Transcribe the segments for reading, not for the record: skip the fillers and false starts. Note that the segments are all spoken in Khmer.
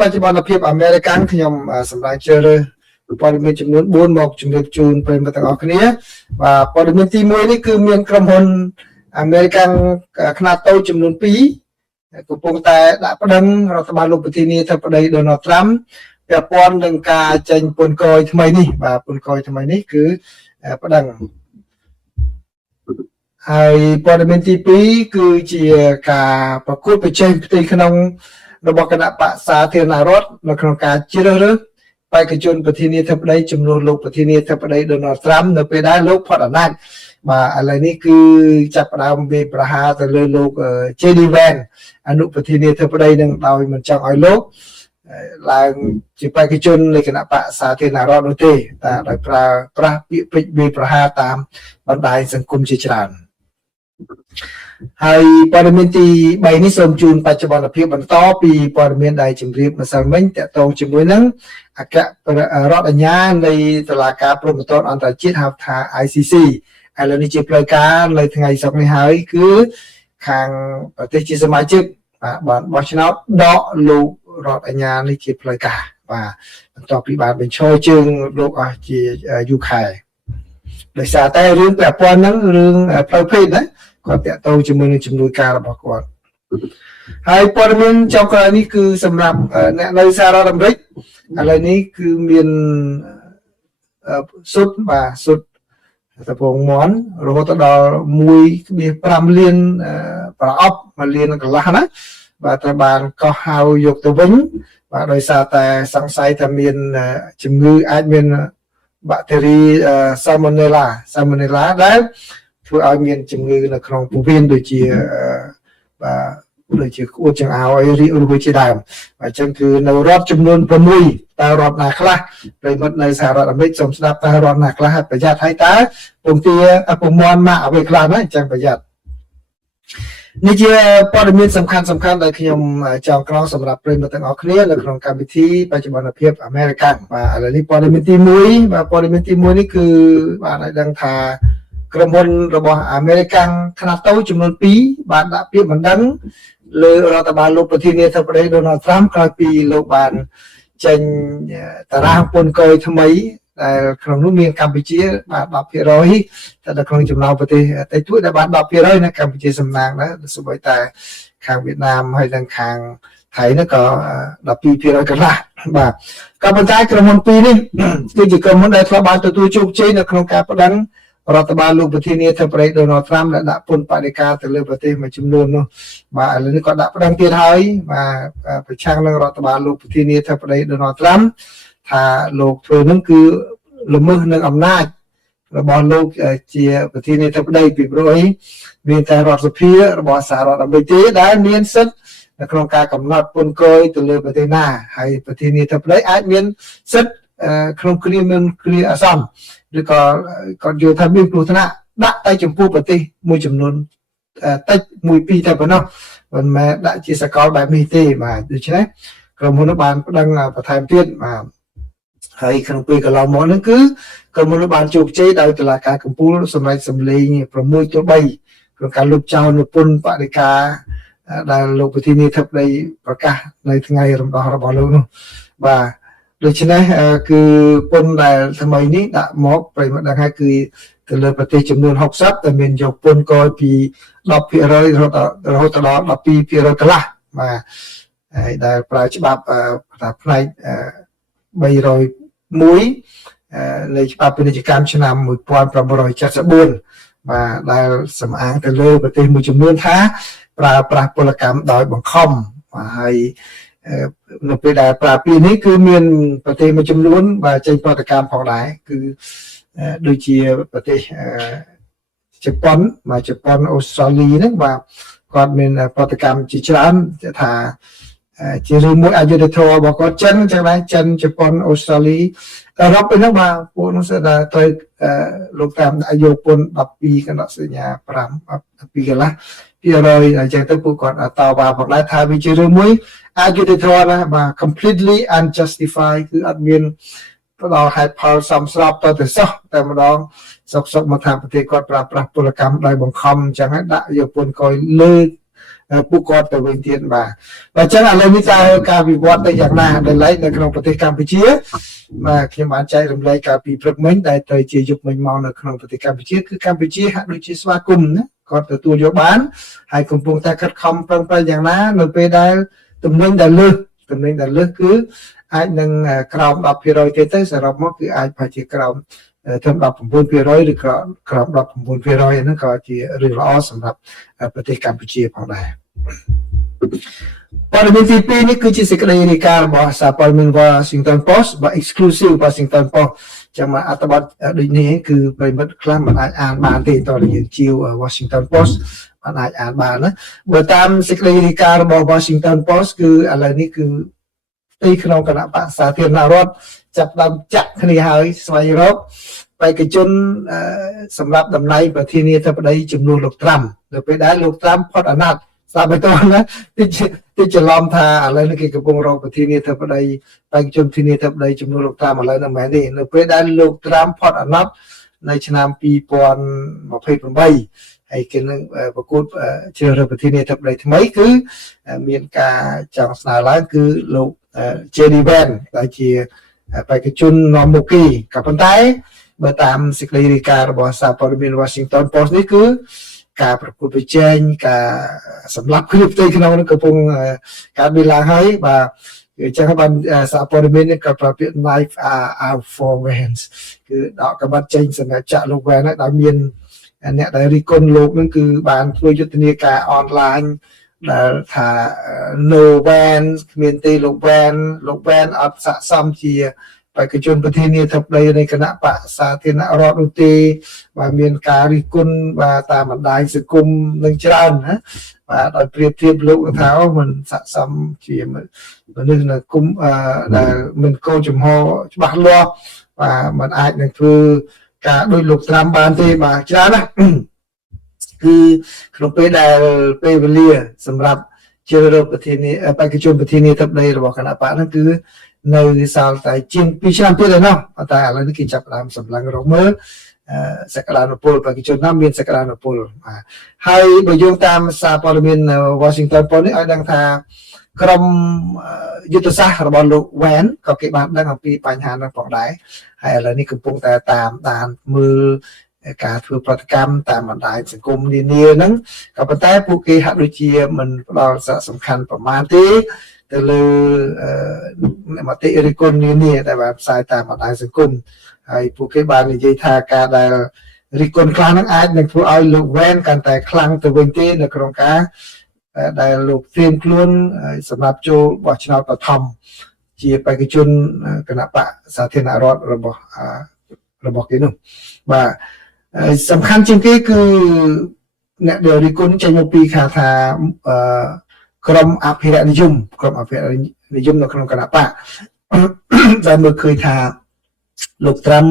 បច្ចុប្បន្នភាពអាមេរិកខ្ញុំសម្រាប់ជឿលើព័ត៌មានចំនួន4មកជំរាបជូនប្រិយមិត្តទាំងអស់គ្នាបាទព័ត៌មានទី1នេះគឺមានក្រុមហ៊ុនអាមេរិកខ្នាតតូចចំនួន2កំពុងតែដាក់ប្តឹងរដ្ឋបាលលោកប្រធានាធិបតី Donald Trump ពាក់ព័ន្ធនឹងការចេញពន្ធគយថ្មីនេះបាទពន្ធគយថ្មីនេះគឺប្តឹងហើយព័ត៌មានទី2គឺជាការប្រកួតប្រជែងផ្ទៃក្នុងរបស់គណៈបក្សសាធារណរដ្ឋនៅក្នុងការជ្រើសរើសបេក្ខជនប្រធានាធិបតីជំនួសលោកប្រធានាធិបតី Donald Trump នៅពេលដែលលោកផុតអំណាចបាទឥឡូវនេះគឺចាប់ផ្ដើមវាប្រហារទៅលើលោក JD Vance អនុប្រធានាធិបតីនឹងដោយមិនចង់ឲ្យលោកឡើងជាបេក្ខជននៃគណៈបក្សសាធារណរដ្ឋនោះទេតែដោយប្រើប្រាស់ពាក្យពេចន៍វាប្រហារតាមបណ្ដាញសង្គមជាច្រើនហើយព័ត៌មានទី3នេះសូមជូនបច្ចុប្បន្នភាពបន្តពីព័ត៌មានដែលជម្រាបម្សិលមិញតកតងជាមួយនឹងអគ្គរដ្ឋអាជ្ញានៃតុលាការព្រហ្មទណ្ឌអន្តរជាតិហៅថា ICC ឥឡូវនេះជាផ្លូវការនៅថ្ងៃសុក្រនេះហើយគឺខាងប្រទេសជាសមាជិកបានបោះឆ្នោតដកលោករដ្ឋអាជ្ញានេះជាផ្លូវការបាទបន្ទាប់ពីបានបញ្ឈរជើងលោកអស់ជាយូរខែដោយសារតែរឿងពាក់ព័ន្ធហ្នឹងរឿងផ្លូវភេទណាគាត់តាក់ទងជាមួយនឹងចំនួនការរបស់គាត់ហើយព័ត៌មានចុងក្រោយនេះគឺសម្រាប់អ្នកនៅសហរដ្ឋអាមេរិកឥឡូវនេះគឺមានសុទ្ធបាទសុទ្ធតពងមន់រហូតដល់ 1.5 លានប្រអប់1លានកន្លះណាបាទត្រូវបានកោះហៅយកទៅវិញបាទដោយសារតែសង្ស័យថាមានជំងឺអាចមានបាក់តេរីSalmonella ដែលធ្វើឲ្យមានជំងឺនៅក្នុងពោះវៀនដូចជាបាទដូចជាក្អួតចង្អោររីករាលជាដើមអញ្ចឹងគឺនៅរដ្ឋចំនួន6តើរដ្ឋណាខ្លះប្រិមិត្តនៅសហរដ្ឋអាមេរិកសូមស្ដាប់តើរដ្ឋណាខ្លះប្រយ័ត្នហើយតើពងទាពងមាន់ម៉ាក់អ្វីខ្លះណាអញ្ចឹងប្រយ័ត្ននេះជាព័ត៌មានសំខាន់ដែលខ្ញុំចង់ក្រងសម្រាប់ប្រិមិត្តទាំងអស់គ្នានៅក្នុងកម្មវិធីបច្ចុប្បន្នភាពអាមេរិកបាទឥឡូវនេះព័ត៌មានទី1បាទព័ត៌មានទី1នេះគឺបានឲ្យដឹងថាក្រុមហ៊ុនរបស់អាមេរិកខ្នាតតូចចំនួន2បានដាក់ពាក្យបណ្ដឹងលើរដ្ឋបាលលោកប្រធានាធិបតី Donald Trump ក្រោយពីលោកបានចេញតារាងពន្ធគយថ្មីដែលក្នុងនោះមានកម្ពុជាបាន 10% តែនៅក្នុងចំណោមប្រទេសតិចតួចដែលបាន 10% នៅកម្ពុជាសំណាងដែរសូម្បីតែខាងវៀតណាមហើយនិងខាងថៃនោះក៏ 12% កន្លះបាទក៏ប៉ុន្តែក្រុមហ៊ុន2នេះគឺជាក្រុមហ៊ុនដែលធ្លាប់បានទទួលជោគជ័យនៅក្នុងការប្តឹងរដ្ឋបាលលោកប្រធានាធិបតី Donald Trump ដែលដាក់ពន្ធបដិការទៅលើប្រទេសមួយចំនួននោះបាទឥឡូវនេះគាត់ដាក់ប្តឹងទៀតហើយបាទប្រឆាំងនឹងរដ្ឋបាលលោកប្រធានាធិបតី Donald Trump ថាលោកធ្វើនឹងគឺល្មើសនឹងអំណាចរបស់លោកជាប្រធានាធិបតីពីព្រោះមានតែរដ្ឋសភារបស់សហរដ្ឋអាមេរិកទេដែលមានសិទ្ធិនៅក្នុងការកំណត់ពន្ធគយទៅលើប្រទេសណាហើយប្រធានាធិបតីអាចមានសិទ្ធិក្នុងគ្រាមានគ្រាអាសន្នឬក៏គាត់យល់ថាមានគ្រោះថ្នាក់ដាក់តែចំពោះប្រទេសមួយចំនួនតិច1-2តែប៉ុណ្ណោះមិនមែនដាក់ជាសកលបែបនេះទេបាទដូច្នេះក្រុមហ៊ុននោះបានប្តឹងបន្ថែមទៀតបាទហើយក្នុងពេលកន្លងមកហ្នឹងគឺក្រុមហ៊ុននោះបានជោគជ័យដោយតុលាការកំពូលសម្រេចសម្លេង6-3ក្នុងការលុបចោលនូវពន្ធបដិការដែលលោកប្រធានាធិបតីប្រកាសនៅថ្ងៃរំដោះរបស់លោកនោះបាទដូច្នេះគឺពន្ធដែលថ្មីនេះដាក់មកប្រិយមិត្តដឹងហើយគឺទៅលើប្រទេសចំនួន60តែមានយកពន្ធគយពី 10% រហូតដល់ 12% កន្លះបាទហើយដែលប្រើច្បាប់ថាផ្នែក301នៃច្បាប់ពាណិជ្ជកម្មឆ្នាំ1974បាទដែលសំអាងទៅលើប្រទេសមួយចំនួនថាប្រើប្រាស់ពលកម្មដោយបង្ខំហើយនៅពេលដែលប្រើពាក្យនេះគឺមានប្រទេសមួយចំនួនបាទចេញប្រតិកម្មផងដែរគឺដូចជាប្រទេសជប៉ុនបាទជប៉ុនអូស្ត្រាលីហ្នឹងបាទគាត់មានប្រតិកម្មជាច្រើនថាជារឿងមួយអយុត្តិធម៌របស់គាត់ចិនចឹងដែរចិនជប៉ុនអូស្ត្រាលីអឺរ៉ុបហ្នឹងបាទពួកនោះស្ដាត្រូវលោកតាមយកពន្ធ12កណ្ដោសញ្ញា5 12កន្លះ%អញ្ចឹងទៅពួកគាត់តវ៉ាផងដែរថាវាជារឿងមួយអយុត្តិធម៌ណាបាទ completely unjustified គឺអត់មានផ្ដល់ហេតុផលសមស្របទៅសោះតែម្ដងសុកមកថាប្រទេសគាត់ប្រើប្រាស់ពលកម្មដោយបង្ខំអញ្ចឹងហើយដាក់យកពន្ធគយលើ ពួកគាត់ទៅវិញទៀតបាទអញ្ចឹងឥឡូវនេះតើការវិវត្តទៅយ៉ាងណាដែលឡែកនៅក្នុងប្រទេសកម្ពុជាបាទខ្ញុំបានចែករំលែកកាលពីព្រឹកមិញដែលទៅជាយប់មិញមកនៅក្នុងប្រទេសកម្ពុជាគឺកម្ពុជាហាក់ដូចជាស្វាគមន៍ណាគាត់ទទួលយកបានហើយកំពុងតែខិតខំប្រឹងប្រែងយ៉ាងណានៅពេលដែលទំនិញដែលលើសគឺអាចនឹងក្រោម 10% ទេទៅសរុបមកគឺអាចប្រហែលជាក្រោមត្រឹម 19% ឬក៏ក្រោម 19% ហ្នឹងក៏ជារឿងល្អសម្រាប់ប្រទេសកម្ពុជាផងដែរព័ត៌មានទី2នេះគឺជាសេចក្តីរាយការណ៍របស់សារព័ត៌មាន Washington Post របស់ Exclusive Washington Post ចាំមកអត្ថបទដូចនេះគឺប្រិមិត្តខ្លះមិនអាចអានបានទេតើយើងជាវ Washington Post មិនអាចអានបានណាបើតាមសេចក្តីរាយការណ៍របស់ Washington Post គឺឥឡូវនេះគឺទីក្នុងគណៈបក្សសាធារណរដ្ឋចាប់ដើមចាក់គ្នាហើយស្វែងរកបេក្ខជនសម្រាប់តំណែងប្រធានាធិបតីជំនួសលោកត្រាំនៅពេលដែលលោកត្រាំផុតអាណត្តិស្ដាប់ទៅណាតិចច្រឡំថាឥឡូវនេះគេកំពុងរកប្រធានាធិបតីបេក្ខជនប្រធានាធិបតីជំនួសលោកត្រាំឥឡូវហ្នឹងមែនទេនៅពេលដែលលោកត្រាំផុតអាណត្តិនៅឆ្នាំ2028ហើយគេនឹងប្រកួតជ្រើសរើសប្រធានាធិបតីថ្មីគឺមានការចង់ស្នើឡើងគឺលោកJD Vance ដែលជាបេក្ខជននាំមុខគេក៏ប៉ុន្តែបើតាមសេចក្តីរាយការណ៍របស់សារព័ត៌មាន Washington Post នេះគឺការប្រកួតប្រជែងការសម្លាប់គ្នាផ្ទៃក្នុងនោះកំពុងកើតមានឡើងហើយបាទអញ្ចឹងបានសារព័ត៌មាននេះក៏ប្រពាក្យ knife out for Vance គឺដកក្បត់ចេញសម្រាប់ចាក់លោក Vance ហើយដោយមានអ្នកដែលរិះគន់លោកនឹងគឺបានធ្វើយុទ្ធនាការអនឡាញដែលថា no Vance គ្មានទេលោក Vance អត់ស័ក្តិសមជាបេក្ខជនប្រធានាធិបតីនៃគណៈបក្សសាធារណរដ្ឋនោះទេបាទមានការរិះគន់បាទតាមបណ្ដាញសង្គមនឹងច្រើនណាបាទដោយប្រៀបធៀបលោកថាមិនស័ក្តិសមជាមនុស្សនៅគុំដែលមិនកោចំហច្បាស់លាស់បាទมันអាចនឹងធ្វើការដោយលោកត្រាំបានទេបាទច្រើនណាគឺក្នុងពេលដែលពេលវេលាសម្រាប់ជ្រើសរើសប្រធានាបេក្ខជនប្រធានាធិបតីរបស់គណៈបកហ្នឹងគឺនៅសល់តែជាង2ឆ្នាំទៀតឯណោះតែឥឡូវនេះគេចាប់ផ្ដើមសម្លឹងរកមើលសក្តានុពលបេក្ខជនណាមានសក្តានុពលហើយបើយោងតាមសារព័ត៌មាន Washington Post នេះឲ្យដឹងថាក្រុមយុទ្ធសាស្ត្ររបស់លោក Vance ក៏គេបានដឹងអំពីបញ្ហានោះផងដែរហើយឥឡូវនេះកំពុងតែតាមដានមើលការធ្វើប្រតិកម្មតាមបណ្ដាញសង្គមនានាហ្នឹងក៏ប៉ុន្តែពួកគេហាក់ដូចជាមិនផ្ដល់សារៈសំខាន់ប្រមាណទេទៅលើមតិរិះគន់នានាដែលបានផ្សាយតាមបណ្ដាញសង្គមហើយពួកគេបាននិយាយថាការដែលរិះគន់ខ្លះហ្នឹងអាចនឹងធ្វើឲ្យលោក Vance កាន់តែខ្លាំងទៅវិញទេនៅក្នុងការដែលលោកត្រៀមខ្លួនសម្រាប់ចូលបោះឆ្នោតបឋមជាបេក្ខជនគណៈបក្សសាធារណរដ្ឋរបស់គេនោះបាទសំខាន់ជាងគេគឺអ្នកដែលរិះគន់ចេញមកពីថាក្រុមអភិរក្សនិយមនៅក្នុងគណៈបកដែលមើលឃើញថាលោកត្រាំ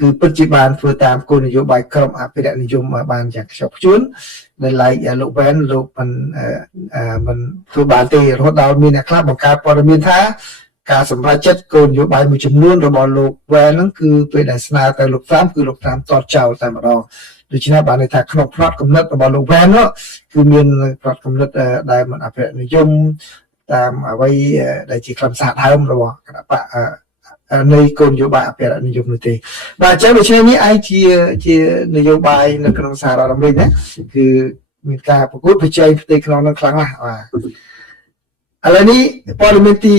គឺពិតជាបានធ្វើតាមគោលនយោបាយក្រុមអភិរក្សនិយមបានយ៉ាងខ្ជាប់ខ្ជួនដែលឡែកលោក Vance លោកមិនធ្វើបានទេរហូតដល់មានអ្នកខ្លះបង្កើតព័ត៌មានថាការសម្រេចចិត្តគោលនយោបាយមួយចំនួនរបស់លោក Vance ហ្នឹងគឺពេលដែលស្នើទៅលោកត្រាំគឺលោកត្រាំទាត់ចោលតែម្ដងដូច្នេះបានន័យថាក្នុងផ្នត់គំនិតរបស់លោក Vance នោះគឺមានផ្នត់គំនិតដែលមិនអភិរក្សនិយមតាមអ្វីដែលជាខ្លឹមសារដើមរបស់គណៈបកនៃគោលនយោបាយអភិរក្សនិយមនោះទេបាទអញ្ចឹងដូច្នេះនេះឯងជានយោបាយនៅក្នុងសហរដ្ឋអាមេរិកណាគឺមានការប្រកួតប្រជែងផ្ទៃក្នុងនឹងខ្លាំងណាស់បាទឥឡូវនេះព័ត៌មានទី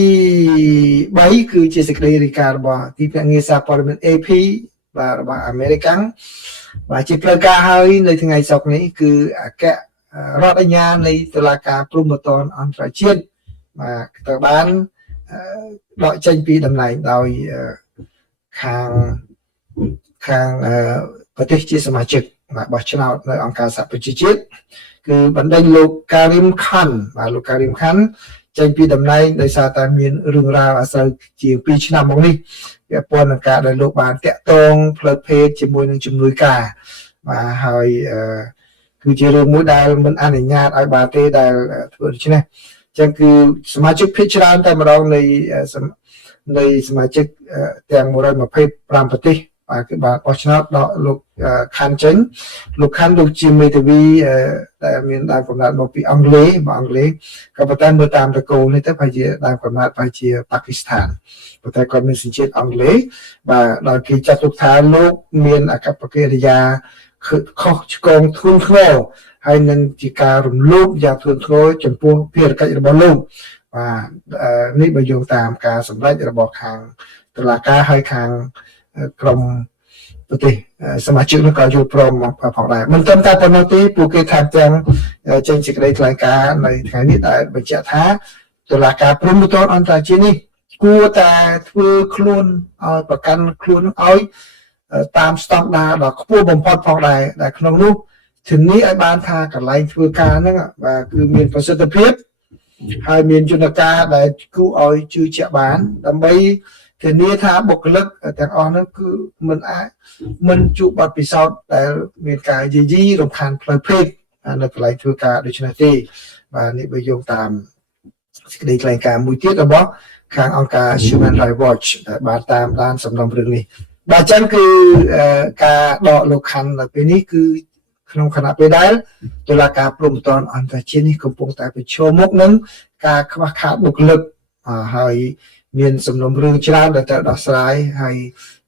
3គឺជាសេចក្តីរាយការណ៍របស់ទីភ្នាក់ងារសារព័ត៌មាន AP បាទរបស់អាមេរិកបាទជាផ្លូវការហើយនៅថ្ងៃសុក្រនេះគឺអគ្គរដ្ឋអាជ្ញានៃតុលាការព្រហ្មទណ្ឌអន្តរជាតិបាទទៅបានដកចេញពីតំណែងដោយខាងប្រទេសជាសមាជិកបោះឆ្នោតនៅអង្គការសហប្រជាជាតិគឺបណ្ដេញលោកការីមខាន់បាទលោកការីមខាន់ចេញពីតំណែងដោយសារតែមានរឿងរ៉ាវអាស្រូវជាង2ឆ្នាំមកនេះពាក់ព័ន្ធនឹងការដែលលោកបានតាក់ទងផ្លូវភេទជាមួយនឹងជំនួយការបាទហើយគឺជារឿងមួយដែលមិនអនុញ្ញាតឲ្យបានទេដែលធ្វើដូច្នេះអញ្ចឹងគឺសមាជិកភាគច្រើនតែម្ដងនៃសមាជិកទាំង125ប្រទេស បាទគឺបាទបោះឆ្នោតដកលោកខាន់ចេញលោកខាន់លោកជាមេធាវីដែលមានដើមកំណើតមកពីអង់គ្លេសក៏ប៉ុន្តែមើលតាមតកូលនេះទៅប្រហែលជាដើមកំណើតប្រហែលជាប៉ាគីស្ថានប៉ុន្តែគាត់មានសញ្ជាតិអង់គ្លេសបាទដល់គេចាត់ទុកថាលោកមានអកប្បកិរិយាខុសឆ្គងធ្ងន់ធ្ងរហើយនឹងជាការរំលោភយ៉ាងធ្ងន់ធ្ងរចំពោះភារកិច្ចរបស់លោកបាទនេះបើយោងតាមការសម្ដែងរបស់ខាងតុលាការហើយខាងក្រមប្រទេសសមាជិកនោះក៏យល់ព្រមផងដែរមិនត្រឹមតែប៉ុណ្ណោះទេពួកគេថែមទាំងចេញសេចក្តីថ្លែងការណ៍នៅថ្ងៃនេះដែលបញ្ជាក់ថាតុលាការព្រហ្មទណ្ឌអន្តរជាតិនេះគួរតែធ្វើខ្លួនឲ្យប្រកាន់ខ្លួនឲ្យតាមស្តង់ដារដ៏ខ្ពស់បំផុតផងដែរដែលក្នុងនោះធានាឲ្យបានថាកន្លែងធ្វើការហ្នឹងបាទគឺមានប្រសិទ្ធភាពហើយមានយន្តការដែលគួរឲ្យជឿជាក់បានដើម្បីធានាថាបុគ្គលិកទាំងអស់នោះគឺមិនជួបបទពិសោធន៍ដែលមានការយាយីរំខានផ្លូវភេទនៅកន្លែងធ្វើការដូចនេះទេបាទនេះបើយោងតាមសេចក្តីថ្លែងការណ៍មួយទៀតរបស់ខាងអង្គការ Human Rights Watch ដែលបានតាមដានសំណុំរឿងនេះបាទអញ្ចឹងគឺការដកលោកខាន់នៅពេលនេះគឺក្នុងខណៈពេលដែលតុលាការព្រហ្មទណ្ឌអន្តរជាតិនេះកំពុងតែប្រឈមមុខនឹងការខ្វះខាតបុគ្គលិកហើយមានសំណុំរឿងច្រើនដែលត្រូវដោះស្រាយហើយ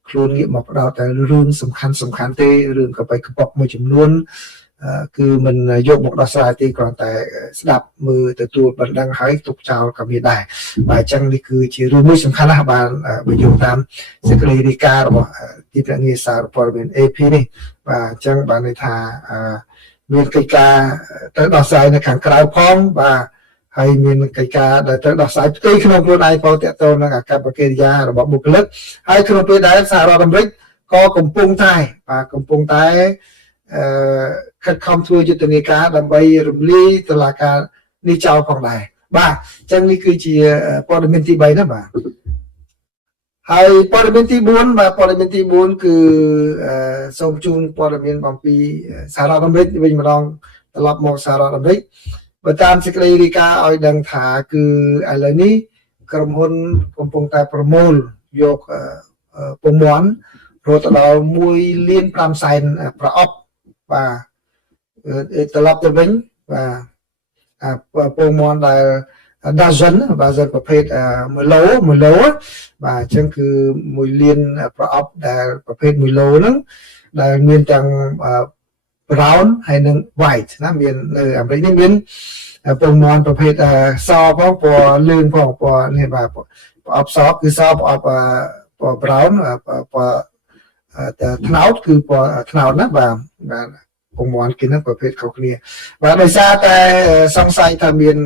ខ្លួនងាកមកផ្ដោតតែរឿងសំខាន់ទេរឿងកប៉ិកប៉ុកមួយចំនួនគឺមិនយកមកដោះស្រាយទេគ្រាន់តែស្ដាប់មើលទទួលបណ្ដឹងហើយទុកចោលក៏មានដែរបាទអញ្ចឹងនេះគឺជារឿងមួយសំខាន់ណាស់បានបញ្យល់តាមសេចក្តីរាយការណ៍របស់ទីភ្នាក់ងារសារព័ត៌មាន AP នេះបាទអញ្ចឹងបានន័យថាមានកិច្ចការត្រូវដោះស្រាយនៅខាងក្រៅផងបាទហើយមានកិច្ចការដែលត្រូវដោះស្រាយផ្ទៃក្នុងខ្លួនឯងផងទាក់ទងនឹងអកប្បកិរិយារបស់បុគ្គលិកហើយក្នុងពេលដែលសហរដ្ឋអាមេរិកក៏កំពុងតែខិតខំធ្វើយុទ្ធនាការដើម្បីរំលាយតុលាការនេះចោលផងដែរបាទអញ្ចឹងនេះគឺជាព័ត៌មានទី3ណាបាទហើយព័ត៌មានទី4បាទព័ត៌មានទី4គឺសូមជូនព័ត៌មានអំពីសហរដ្ឋអាមេរិកវិញម្ដងត្រឡប់មកសហរដ្ឋអាមេរិកបើតាមសេចក្តីរាយការណ៍ឲ្យដឹងថាគឺឥឡូវនេះក្រុមហ៊ុនកំពុងតែប្រមូលយកពងមាន់រហូតដល់1.5 លានប្រអប់បាទត្រឡប់ទៅវិញបាទពងមាន់ដែល dozen បាទប្រភេទ1 ឡូបាទអញ្ចឹងគឺ1 លានប្រអប់ដែលប្រភេទ1 ឡូហ្នឹងដែលមានទាំង brown ហើយនិង white ណាមាននៅអាមេរិកនេះមានពងមាន់ប្រភេទសផងពណ៌លឿងផងពណ៌នេះបាទប្រអប់សគឺសប្រអប់ពណ៌ brown ពណ៌ត្នោតគឺពណ៌ត្នោតណាបាទពងមាន់គេហ្នឹងប្រភេទខុសគ្នាបាទដោយសារតែសង្ស័យថាមាន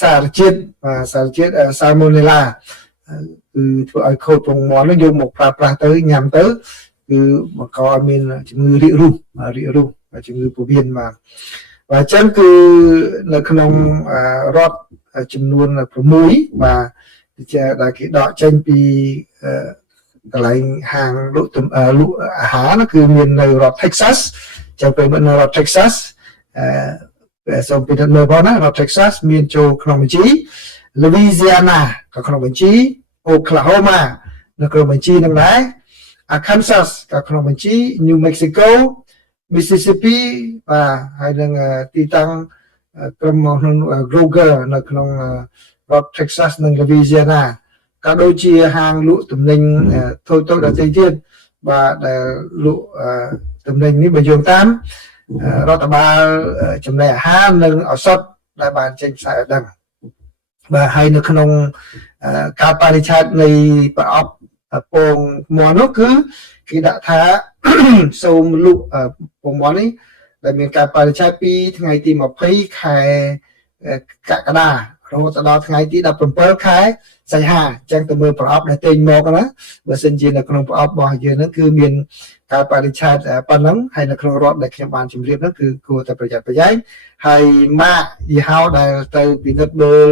សារជាតិsalmonella គឺធ្វើឲ្យខូចពងមាន់នោះយកមកប្រើប្រាស់ទៅញ៉ាំទៅគឺបង្កឲ្យមានជំងឺរាករូសជំងឺពោះវៀនបាទអញ្ចឹងគឺនៅក្នុងរដ្ឋចំនួន6បាទជាដែលគេដកចេញពីកន្លែងហាងលក់អាហារគឺមាននៅរដ្ឋ Texas ចាំពេលនៅរដ្ឋ Texas សូមពិនិត្យមើលផងណារដ្ឋ Texas មានចូលក្នុងបញ្ជី Louisiana ក៏ក្នុងបញ្ជី Oklahoma នៅក្នុងបញ្ជីនឹងដែរ Arkansas ក៏ក្នុងបញ្ជី New Mexico Mississippi បាទហើយនឹងទីតាំងក្រុមហ៊ុន Kroger នៅក្នុងរដ្ឋ Texas និង Louisiana ក៏ដូចជាហាងលក់ទំនិញតូចៗដទៃទៀតបាទដែលលក់ទំនិញនេះបើយោងតាមរដ្ឋបាលចំណីអាហារនិងឱសថដែលបានចេញផ្សាយឲ្យដឹងបាទហើយនៅក្នុងការបរិច្ឆេទនៃប្រអប់ពងមាន់នោះគឺគេដាក់ថាសូមលក់ពងមាន់នេះដែលមានការបរិច្ឆេទពីថ្ងៃទី20ខែកក្កដារហូតដល់ថ្ងៃទី17ខែសីហាអញ្ចឹងទៅមើលប្រអប់ដែលទិញមកណាបើសិនជានៅក្នុងប្រអប់របស់យើងហ្នឹងគឺមានការបរិច្ឆេទប៉ុណ្ណឹងហើយនៅក្នុងរដ្ឋដែលខ្ញុំបានជម្រាបហ្នឹងគឺគួរតែប្រយ័ត្នប្រយែងហើយម៉ាកយីហោដែលទៅពិនិត្យមើល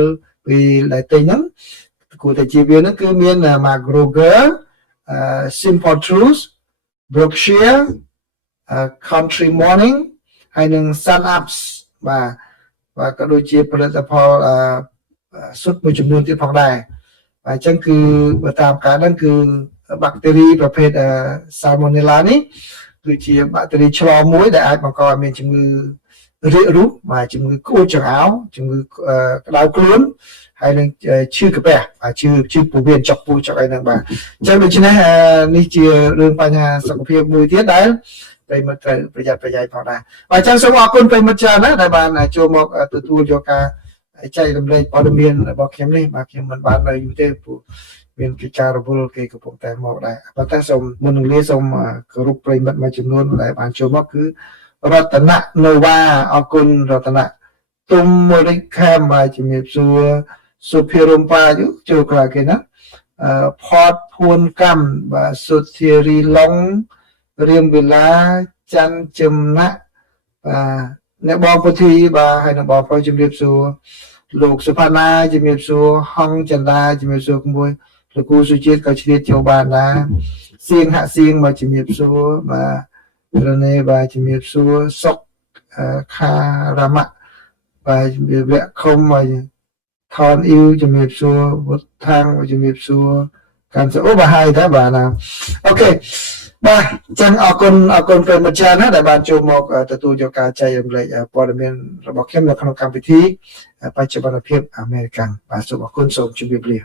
ពីដែលទិញហ្នឹងគួរតែជៀសវាងហ្នឹងគឺមានម៉ាក Kroger Simple Truth Berkshire Country Morning ហើយនឹង Sun Ups បាទក៏ដូចជាផលិតផលស៊ុតមួយចំនួនទៀតផងដែរអញ្ចឹងគឺបើតាមការហ្នឹងគឺ បាក់តេរីប្រភេទ Salmonella នេះគឺជាបាក់តេរីឆ្លងមួយដែលអាចបង្កឲ្យមានជំងឺរាគរូសបាទជំងឺក្អួតចង្អោរជំងឺក្តៅខ្លួនហើយនឹងឈឺកាពះឈឺពោះវៀនចុកពោះចុកអីហ្នឹងបាទអញ្ចឹងដូច្នេះនេះជារឿងបញ្ហាសុខភាពមួយទៀតដែលប្រិមិត្តត្រូវប្រយ័ត្នប្រយែងផងដែរបាទអញ្ចឹងសូមអរគុណប្រិមិត្តច្រើនណាស់ដែលបានចូលមកទទួលយកការចែករំលែកព័ត៌មានរបស់ខ្ញុំនេះបាទខ្ញុំមិនបាននៅយូរទេព្រោះមានកិច្ចការរវល់គេកំពុងតែមកដែរប៉ុន្តែសូមមុននឹងលាសូមគោរពប្រិមិត្តមួយចំនួនដែលបានចូលមកគឺរតនៈនៅវ៉ាអរគុណរតនៈទុំមរិកខេមបាទជំរាបសួរសុភិរំបាយុចូលក្រៅគេណាផតភួនកម្មបាទសុធារីឡុងរៀមវិឡាច័ន្ទចំណាក់បាទអ្នកបងពុធីបាទហើយនឹងបងប្រុសជំរាបសួរលោកសុផាណាជំរាបសួរហងចន្ទាជំរាបសួរមួយលោកគ្រូសុជាតិក៏ឆ្លៀតចូលបានដែរសៀងហាក់សៀងមកជំរាបសួរបាទរនេបាទជំរាបសួរសុកខារ៉ាម៉ាក់បាទជំរាបវគ្គខុំមកថនអ៊ីវជំរាបសួរវុទ្ធាំងជំរាបសួរកាន់សអូបាទហើយតើបាទណាអូខេបាទចឹងអរគុណប្រិមត្តចាណាដែលបានចូលមកទទួលយកការចែករំលែកព័ត៌មានរបស់ខ្ញុំនៅក្នុងកម្មវិធីបច្ចុប្បន្នភាពអាមេរិកបាទសូមអរគុណសូមជម្រាបលា